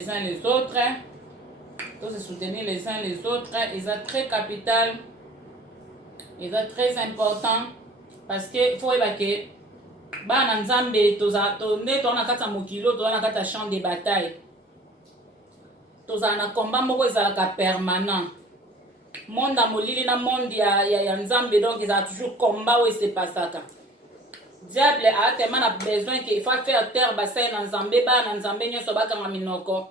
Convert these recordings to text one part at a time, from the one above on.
les uns les autres, tous se soutenir les uns les autres, et c'est très capital, et c'est très important parce que faut évacuer. Bana nzambe toza to ne to na kata mokilo to na kata champ de bataille. Toza na combat moko ezalaka permanent. Monde molili na monde ya nzambe, donc ils ont toujours combat où se passaka. Diable a tellement besoin qu'il faut faire terre bassin na nzambe ba na nzambe nyoso bakanga minoko.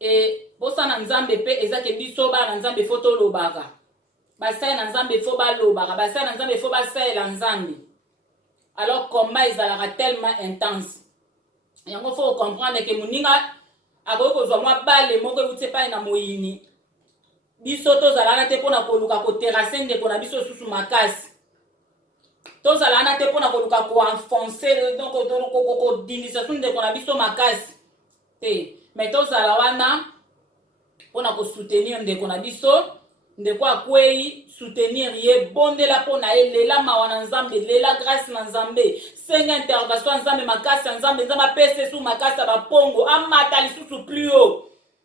Et pour ça na nzambe pe ezake biso ba na nzambe foto lobaka. Bassin na nzambe fo ba lobaka, bassin na nzambe fo ba sala nzambe. Alors combat ezalaka tellement intense. Yango faut comprendre que muninga akoko zo mwa bale moko uti pa na moyini. Biso tozalana te pona koluka ko terrasser ndeko na biso susu makasi. Tozalana te pona koluka ko enfoncer donc ko dinisation ndeko na biso makasi. Te, mais tozala wana pona ko soutenir ndeko na biso, ndeko akwei soutenir ye bondela pona elela mawana nzambe, lela grâce na nzambe, senga intervention nzambe makasi nzambe, nzambe pese su makasi ba pongo amata lisusu plus haut.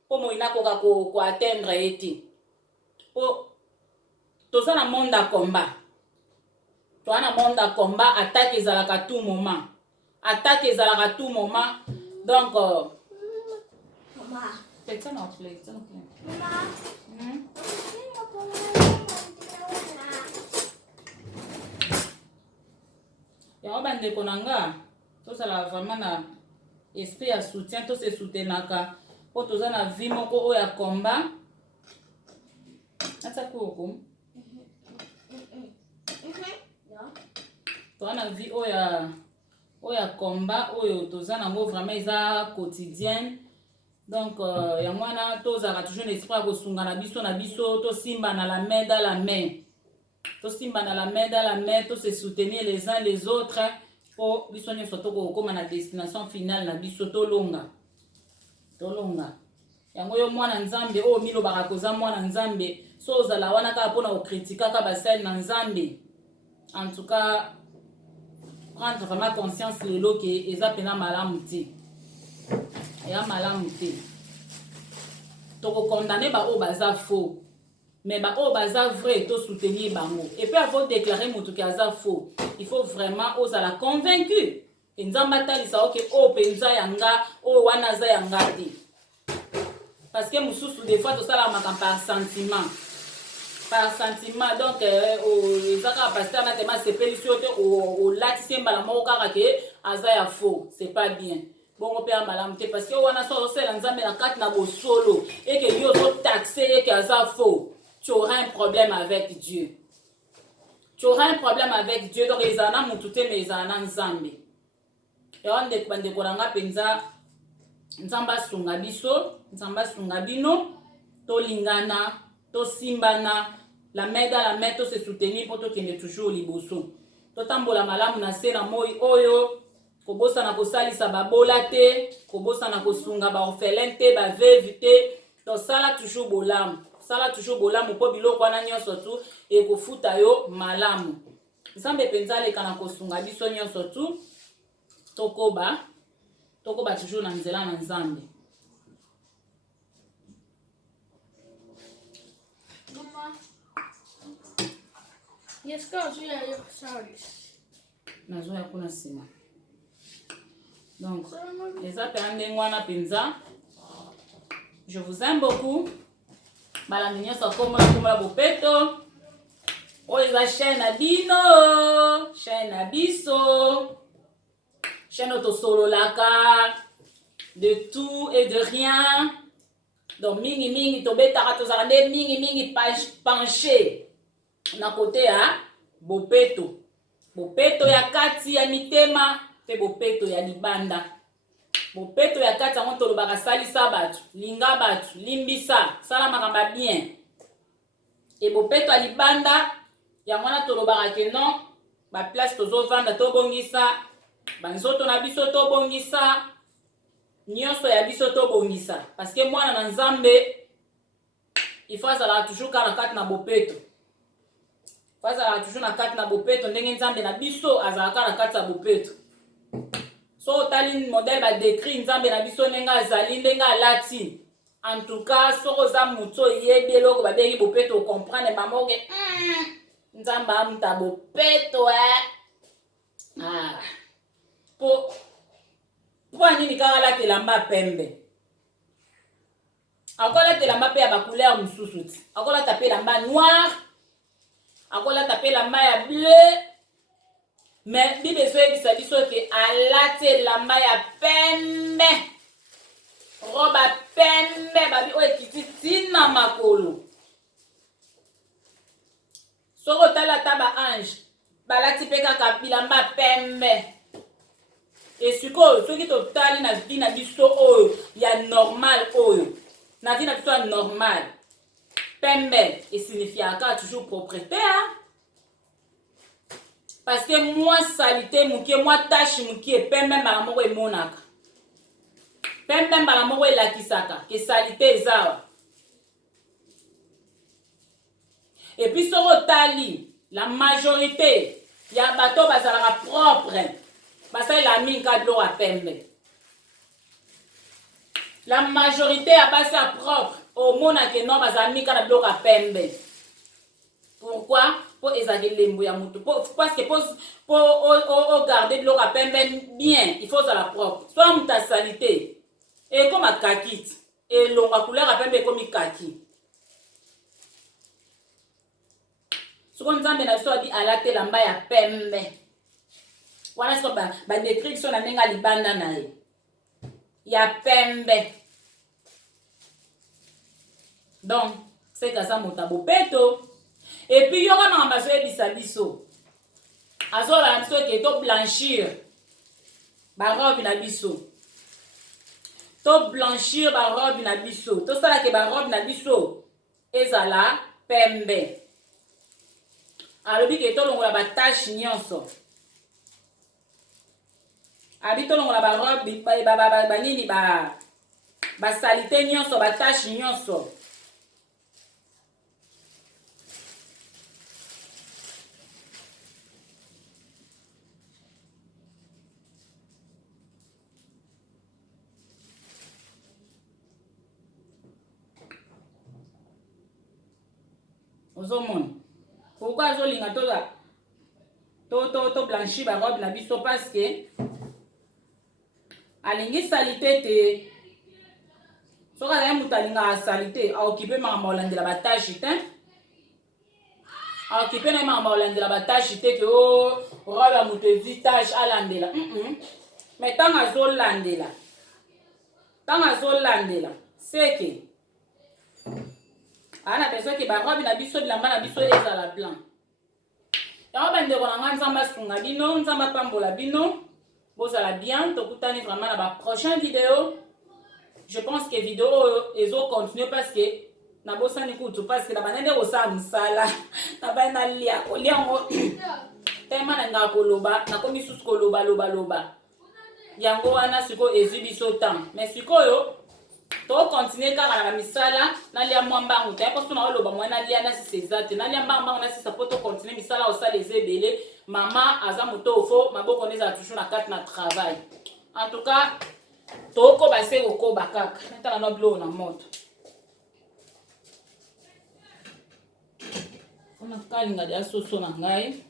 Po moina ko atteindre eti. Toza na monde à combat. Toza na monde à combat, attaque ezalaka tout moment. Attaque ezalaka tout moment. Donc maman, c'est ça notre play, c'est notre play. Maman. Ya bande konanga, tozala vraiment na esprit ya soutien, to se soutenaka. Po toza na vie moko o ya combat. Atakoko. Toza na vie o ya combat oyo toza nango vraiment eza quotidien. Donc yango wana tozala toujours l'esprit ko sunga na biso to simba na la main dans la main. To simba na la main dans la main, to se soutenir les uns les autres pour biso nyonso to ko koma na destination finale na biso to longa. To longa. Yango yo mwana nzambe o milo barakoza mwana nzambe so ozala wana ka pona o critiquer ka basel na nzambe. En tout cas prendre vraiment conscience lelo ke eza pena malamu te. Ya malamu te. To ko condamner ba o baza faux. Mais ba o baza vrai to soutenir bango. Et puis avant déclarer mutu ki aza faux, il faut vraiment ozala convaincu. Nzamba talisa oke o penza yanga o wana za yanga te. Parce que mususu des fois to sala makam par sentiment. Par sentiment, donc ezaka pasteur na tema sepeli sote o latisi mbala moko kaka ke aza ya faux, c'est pas bien. Bongo pe malamu te parce que wana so sela nzambe na kati na bosolo et que yo so taxer et que aza faux, tu auras un problème avec Dieu. Tu auras un problème avec Dieu, donc ezana mutu te mais ezana nzambe. Et on de bande koranga penza nzamba sunga biso, nzamba sunga bino, to lingana, to simbana, la main dans la main, to se soutenir pour to kende toujours liboso. To tambola malamu na se na moi oyo, kobosa na kosalisa babola te, kobosa na kosunga ba orphelin te, ba veuve te, to sala toujours bolamu. Sala toujours bolamu po biloko wana nyonso tu e kofuta yo malamu. Nzambe penza leka na kosunga biso nyonso tu, tokoba toujours na nzela na nzambe. Mama, jest gorzej jak service. Nazoya kuna sima. Donc, les appels wana penza. Je vous aime beaucoup. Balanginya sa komola bopeto. O eza chaîne na bino, chaîne na biso. Chaîne auto solo laka de tout et de rien. Donc mingi tobetaka tozala nde mingi penché na côté ya bopeto. Bopeto ya kati ya mitema te bopeto ya libanda. Bopeto ya kati yango tolobaka salisa batu, linga batu, limbisa, sala makamba bien. Et bopeto ya libanda yango na tolobaka ke non, ba place tozo vanda to bongisa, banzoto na biso to bongisa, nyonso ya biso to bongisa. Parce que mwana na nzambe il faut azala toujours kana kati na bopeto. Faza toujours na kati na bopeto ndenge nzambe na biso azala kana kati na bopeto. so tali modèle ba décrit nzambe na biso ndenge azali ndenge alati en tout cas soko oza motu oyebi eloko babengi bopeto ocomprendre mamoke nzambe amuta bopeto po anini kaka alata elamba pembe akolata elamba mpe ya bacouleur mosusu ti akolata mpe elamba noir akolata mpe elamba ya bleu mais bible ezoyebisa biso te alati elamba ya pembe roba pembe babi oyo ekiti ntina makolo soko otala ata baange balati mpe kaka bilamba pembe esikoyo soki totali na vi na biso oyo ya normal oyo na vi na biso ya normal pembe esignifiaka toujours propreté parce que moi salité mokie moi tache mokie pembe mbala moko emonaka pembe mbala moko elakisaka ke salité ezawa et puis soko otali la majorité ya bato bazalaka propre basalela mingi ka biloko ya pembe la majorité ya basi ya propre omonake no bazala mingi ka na biloko ya pembe pourquoi po ezalaka elembo ya motu parce que po ogarde biloko ya pembe bien il faut ozala propre so moto asali te ekoma kaki ti elonga couleur ya pembe ekomi kaki soko nzambe na biso abi alata elamba ya pembe wana siko badescription na ndenge alibanda na ye ya pembe donc seka aza moto ya bopeto epuis yo wana ngamba azoyebisa biso azolala biso eke to blanchir barobe na biso to blanchir barobe na biso tosalake barobe na biso ezala pembe alobi ke tolongola batashe nyonso abi tolongola barobe banini basalite nyonso batashe nyonso ozomona pourquoi azolinga to blanchir barobe na biso parce que alingi salite te soki azali moto alingaka salite aokipe makambo olandela batashe te aokipe na ye makambo olandela batashe te ke o robe ya moto ezwi tashe alandela mais ntango azolandela seke ana besoin ke barobe na biso bilamba na biso ezala blanc yango bandeko na ngai nzambe asunga bino nzambe apambola bino bozala bien tokutani vraiment na baprochaine vidéo je pense que vidéo oyo ezocontinue parce que nabosani kutu parce que na banda nde kosala mosala na bai nalia kolia yango tema na ngaka koloba nakomi susu koloba yango wana sikoyo ezwi biso temps mais sikoyo tokontinue kaka na misala nalia mwa mbangu te mpo so na oloba mwa nalia nasisa eza te nalia mbangu nasisa mpo tokontinue misala osala eza ebele mama aza moto ofo maboko nde ezala toujours na kati na travail en tout cas tokoba se kokoba kaka natala na biloko na moto mpona kalinga deya soso na ngai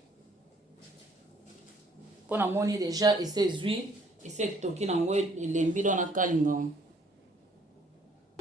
mpo namoni deja ese ezwi ese etoki nango elembi do na kalinga